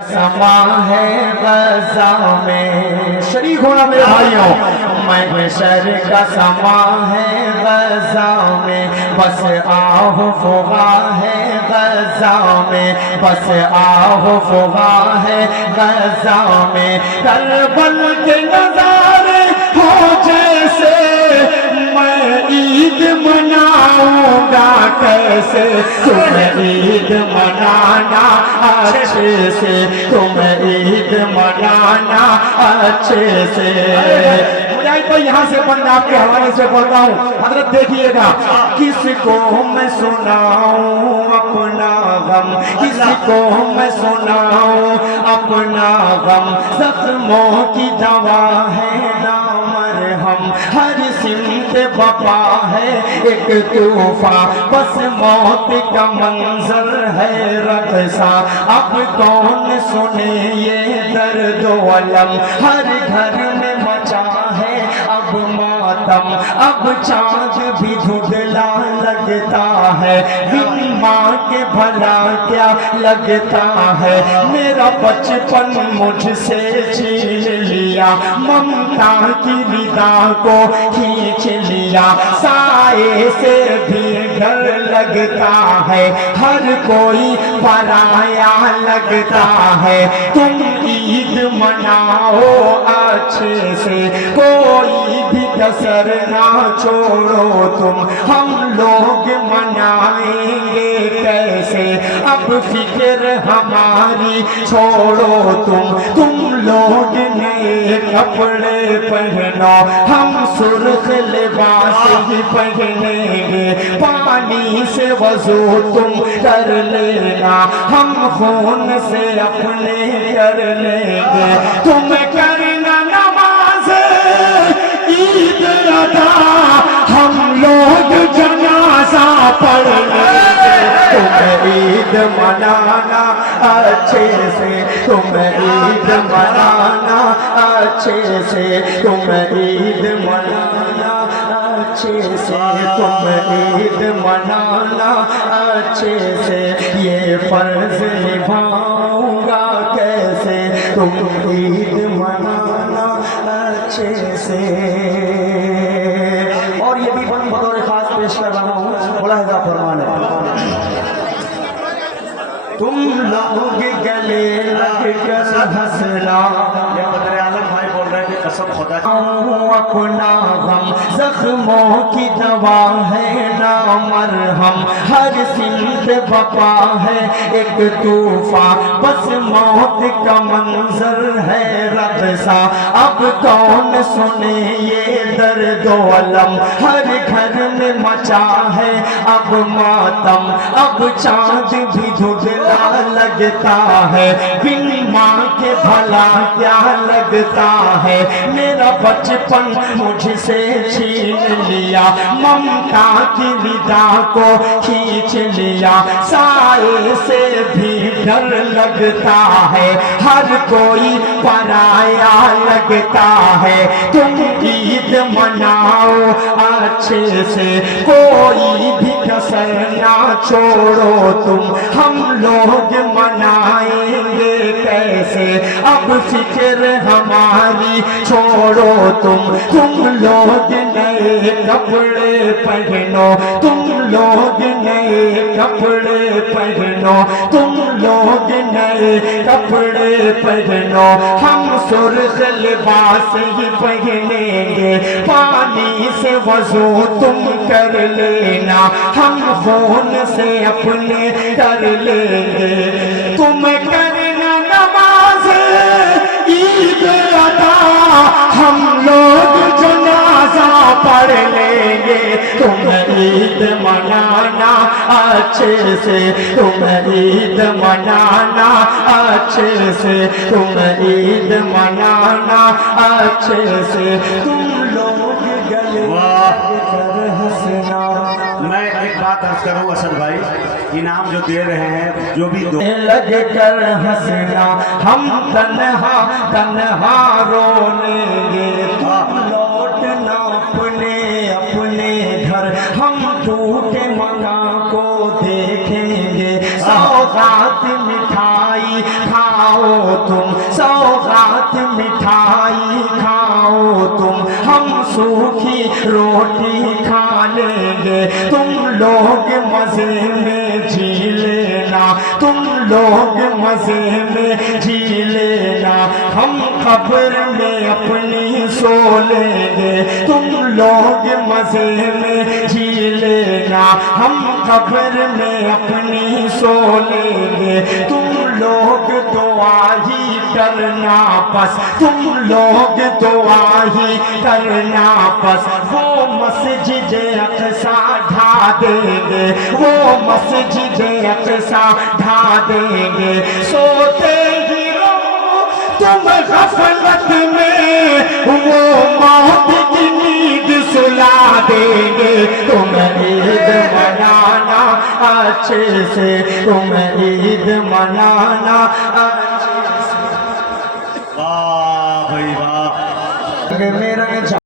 समा है ग़ज़ा में, शरीक होना मेरे भाइयों, महशर का समा है ग़ज़ा में, बस आहो फुगा है ग़ज़ा में, बस आहो फुगा है ग़ज़ा में। करबल के नज़ारे हो जैसे मैं ईद मनाऊंगा कैसे, तुम ईद मनाना अच्छे से, तुम ईद मनाना अच्छे से। मुजाहिद भाई यहाँ से पंजाब के हवाले से बोलता हूँ, हजरत देखिएगा, किसको मैं सुनाऊं अपना गम, किसको मैं सुनाऊं अपना गम, जख्मों की दवा है ना मरहम, हर सिमत बपा है एक तूफा, बस मौत का मंजर है रक़सा। अब कौन सुने ये दर्द अलम, हर घर में मचा है अब मातम, अब चाँद भी धुंधला लगता है, बिन माँ के भला क्या लगता है। मेरा बचपन मुझसे छीन लिया, ममता की विदा को खींच लिया, साए से भी डर लगता है, हर कोई पराया लगता है। तुम ईद मनाओ अच्छे से, कोई भी कसर ना छोड़ो तुम, हम लोग मनाएंगे कैसे, अब फिक्र हमारी छोड़ो तुम लोग नए कपड़े पहनो, हम सुर्ख लिबास ही पहनेंगे, पानी से वज़ू तुम कर लेना, हम खून से अपने कर लेंगे, तुम करना नमाज ईद अदा, हम लोग जनाजा पढ़ लेंगे, तुम ईद मनाना अच्छे से, तुम ईद मनाना अच्छे से, तुम ईद मनाना अच्छे से, तुम ईद मनाना अच्छे से। ये फर्ज निभाऊंगा कैसे, तुम ईद मनाना अच्छे से। और ये भी बतौर खास पेश कर रहा हूँ, मुलाहिज़ा फरमाने, तुम लोग गले लग कर हंसना, ये बदर आलम भाई बोल रहे हैं, कसम खुदा अपना गम, जख्मों की दवा है ना मरहम, हर सिमत बपा है एक तूफा, बस मौत का मंजर है रक़सा। अब कौन सुने ये दर्द अलम, हर घर में मचा है अब मातम, अब चाँद भी धुंधला लगता है, बिन माँ के भला क्या लगता है। मेरा बचपन मुझसे छीन लिया, ममता की विदा को खींच लिया, साए से भी डर लगता है, हर कोई पराया लगता है। तुम ईद मनाओ अच्छे से, कोई भी कसर ना छोड़ो तुम, हम लोग मनाएंगे कैसे, अब फिक्र हमारी छोड़ो तुम लोग नए कपड़े पहनो, तुम लोग नए कपड़े पहनो, तुम लोग नए कपड़े पहनो, हम सुर्ख लिबास ही पहनेंगे, पानी से वज़ू तुम कर लेना, हम खून से अपने कर लेंगे, तुम करना नमाज ईद अदा, हम लोग जनाजा पढ़ लेंगे, तुम ईद मनाना अच्छे से, तुम ईद मनाना अच्छे से, तुम ईद मनाना अच्छे से। तुम लोग गले कर हंसना। मैं एक बात अर्ज करूँ असद भाई, इनाम जो दे रहे हैं, जो भी दो लग कर हंसना, हम तन्हा तन्हा रोनेंगे, लौटना अपने अपने घर, हम टूटे मकान को देखेंगे, सौगात मिठाई खाओ جاؤ تم سوغات مٹھائی کھاؤ تم ہم سوکھی روٹی کھا لیں گے تم لوگ مزے میں جی لینا تم لوگ مزے میں جی لینا ہم قبر میں اپنی سو لیں گے تم لوگ مزے میں جی لینا ہم قبر میں اپنی سو لیں گے تم لوگ دعا ہی کرنا پس تم لوگ دعا ہی کرنا پس وہ مسجد اقصیٰ ڈھا دیں گے وہ مسجد اقصیٰ ڈھا دیں گے سوتے ہی رہو تم غفلت میں وہ موت کی نیند سلا دیں گے تم عید منانا اچھے سے تم عید منانا اچھے سے واہ بھائی واہ میرا